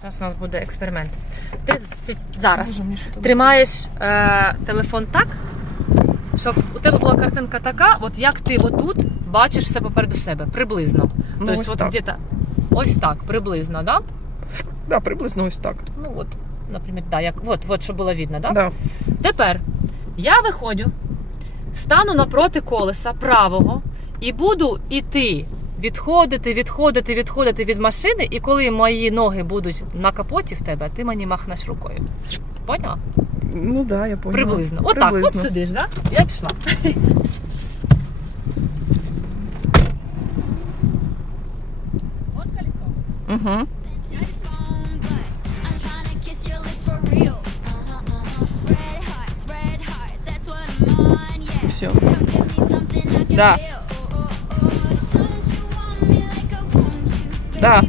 Зараз у нас буде експеримент. Ти зараз тримаєш е, телефон так, щоб у тебе була картинка така, от як ти отут бачиш все попереду себе, приблизно. Ну, тобто, ось от так. где-то ось так, приблизно, да? Да, приблизно ось так. Ну от, наприклад, да, як, от, от, щоб було видно, да? Да. Тепер я виходжу, стану напроти колеса правого і буду іти, відходити, відходити, відходити від машини, і коли мої ноги будуть на капоті в тебе, ти мені махнеш рукою. Поняла? Ну да, я поняла. Приблизно. Отак, от Приблизно. сидиш, да? Я пішла. От колесо. Угу. your phone, 那